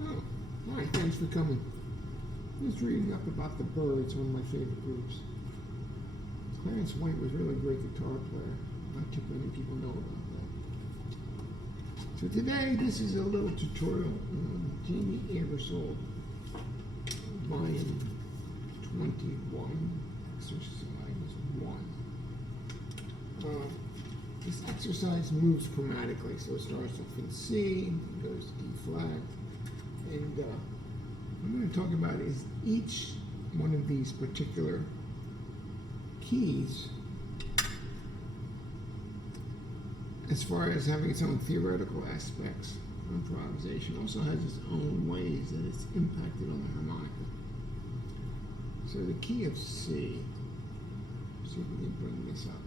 Oh, hi, thanks for coming. Just reading up about the Birds, one of my favorite groups. Clarence White was really a great guitar player. Not too many people know about that. So today, this is a little tutorial on Jamie Aebersold, volume 21, exercise 1. This exercise moves chromatically, so it starts off in C, goes to D flat, and what I'm going to talk about is each one of these particular keys, as far as having its own theoretical aspects, improvisation, also has its own ways that it's impacted on the harmonica. So the key of C, let's see if we can bring this up.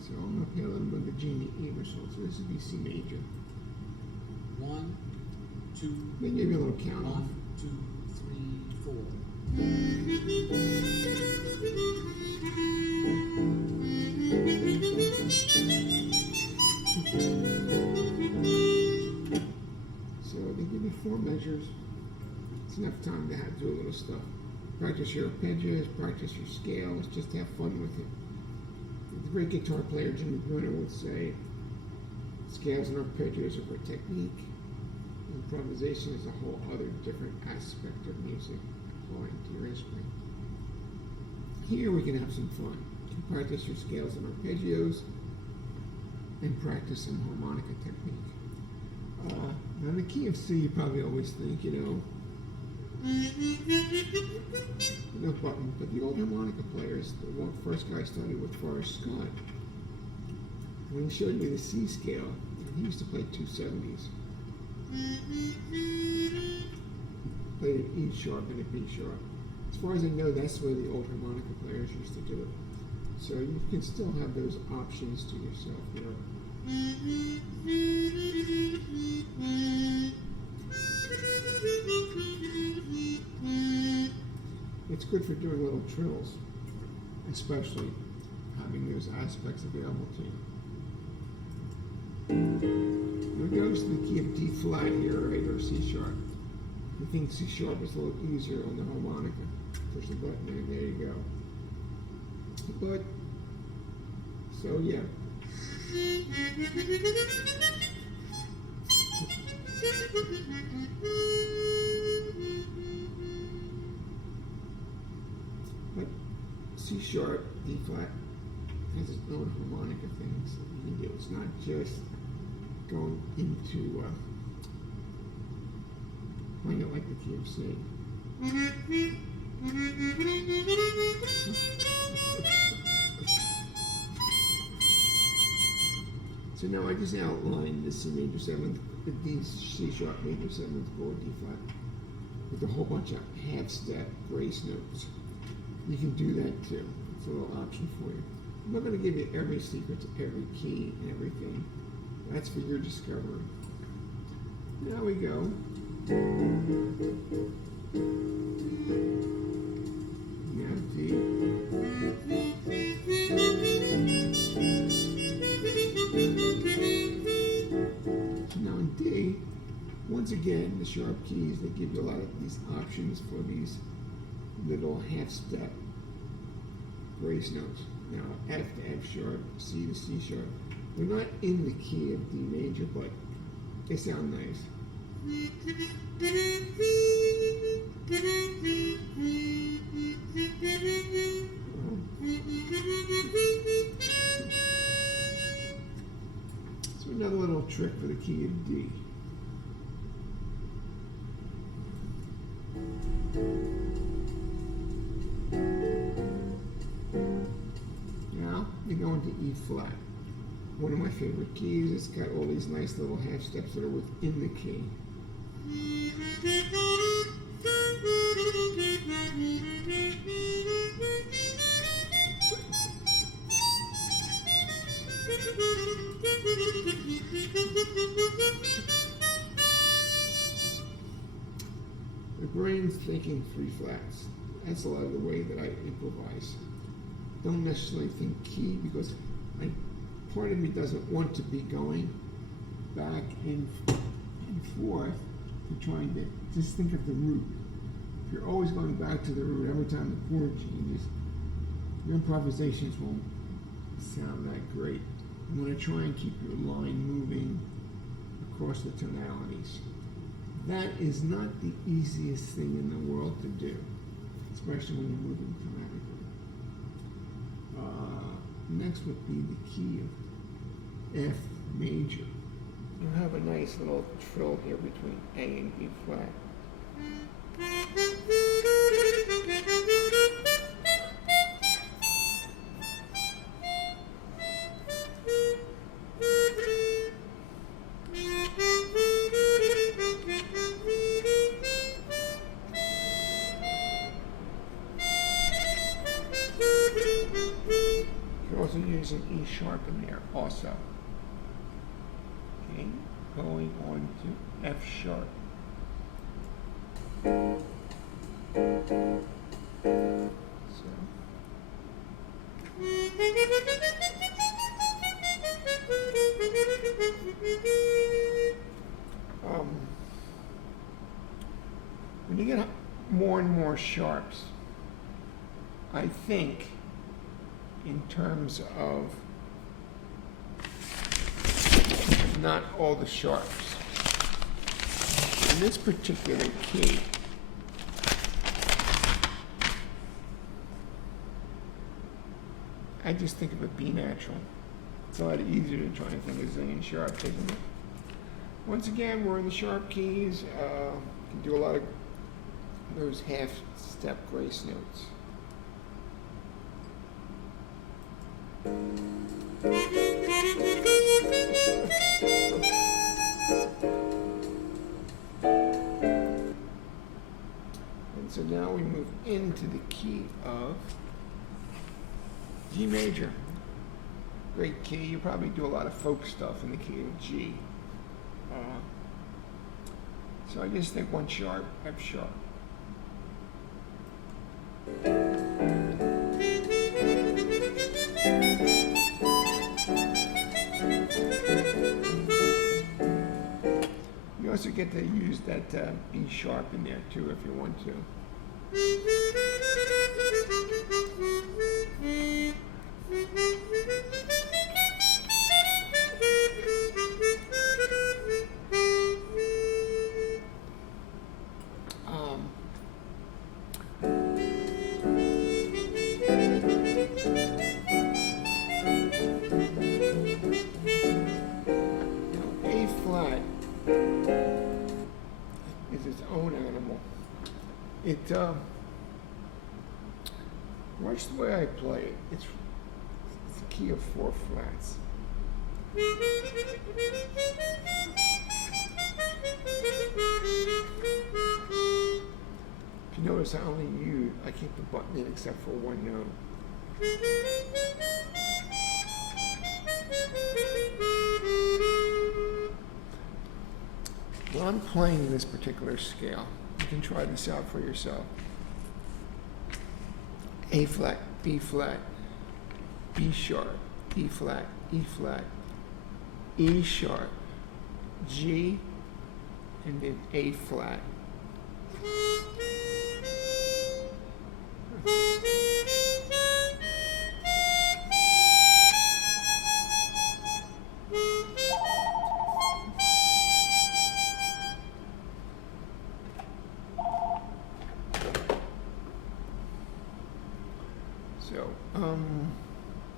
So I'm going to play a little bit of the Jamie Aebersold. So this would be C major. 1, 2. They give you a little count off. 1, 2, 3, 4. So they give you 4 measures. It's enough time to have to do a little stuff. Practice your arpeggios, practice your scales, just have fun with it. The great guitar player Jimmy would say, scales and arpeggios are for technique. Improvisation is a whole other different aspect of music according to your instrument. Here we can have some fun. You can practice your scales and arpeggios and practice some harmonica technique. Now the key of C, you probably always think, no button, but the old harmonica players, the first guy studied with Forrest Scott, when he showed me the C scale, he used to play 270s. Played an E sharp and a B sharp. As far as I know, that's the way the old harmonica players used to do it. So you can still have those options to yourself here. It's good for doing little trills, especially having those aspects available to you. It goes to the key of D flat here, right, or C sharp. You think C sharp is a little easier on the harmonica. Push the button there you go. But, so yeah. But C sharp, D flat has its own harmonica things that you can do. It's not just going into playing it like the key of C. So now I just outlined the C major 7th, the D C sharp major 7th chord, D flat, with a whole bunch of half step grace notes. You can do that too. It's a little option for you. I'm not going to give you every secret to every key and everything. That's for your discovery. Now we go. Now D. So now in D, once again, the sharp keys, they give you a lot of these options for these little half-step grace notes. Now, F to F sharp, C to C sharp. They're not in the key of D major, but they sound nice. So another little trick for the key of D. Now you go into E flat. One of my favorite keys. It's got all these nice little half steps that are within the key. The brain's thinking 3 flats. That's a lot of the way that I improvise. Don't necessarily think key because part of me doesn't want to be going back and forth to trying to just think of the root. If you're always going back to the root every time the chord changes, your improvisations won't sound that great. You want to try and keep your line moving across the tonalities. That is not the easiest thing in the world to do, especially when you're moving thematically. Next would be the key of F major. You have a nice little trill here between A and B flat. You're also using E sharp in there also. Okay, going on to F sharp. So. When you get more and more sharps, I think in terms of not all the sharps. In this particular key, I just think of a B natural. It's a lot easier to try and think of zillion sharps, isn't it? Once again, we're in the sharp keys. You can do a lot of those half-step grace notes. And so now we move into the key of G major. Great key. You probably do a lot of folk stuff in the key of G. So I just think one sharp, F sharp. You also get to use that B sharp in there too if you want to. Is its own animal. Watch the way I play it. It's a key of 4 flats. If you notice, I keep the button in except for one note. Well, I'm playing this particular scale. You can try this out for yourself. A flat, B flat, B sharp, E flat, E sharp, G, and then A flat. So,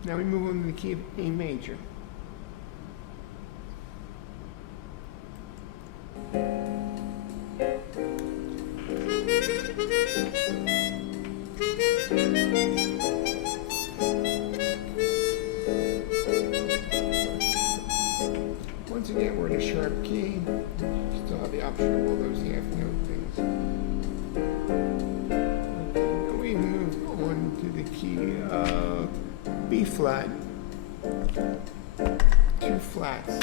now we move on to the key of A major. Once again, we're in a sharp key. Still have the option of all those half note things. Then we move on to the key of B flat, 2 flats.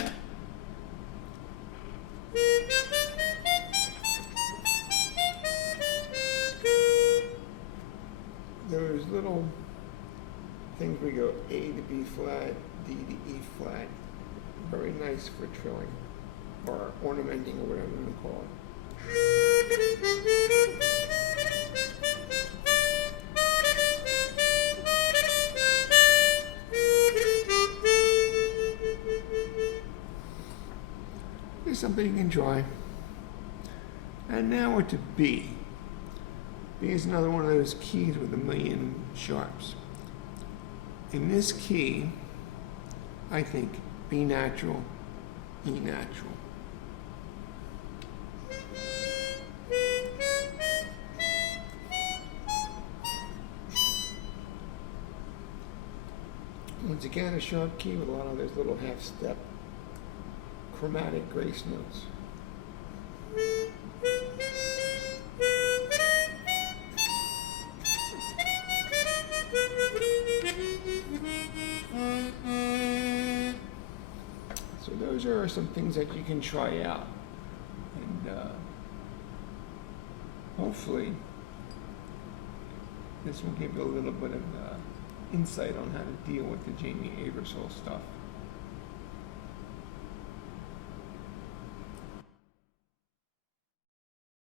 Those little things we go A to B flat, D to E flat. Very nice for trilling. or ornamenting, or whatever you want to call it. Here's something you can try. And now we're to B. B is another one of those keys with a million sharps. In this key, I think B natural, E natural. Once again, a sharp key with a lot of those little half-step chromatic grace notes. So those are some things that you can try out, and hopefully this will give you a little bit of insight on how to deal with the Jamie Aebersold stuff.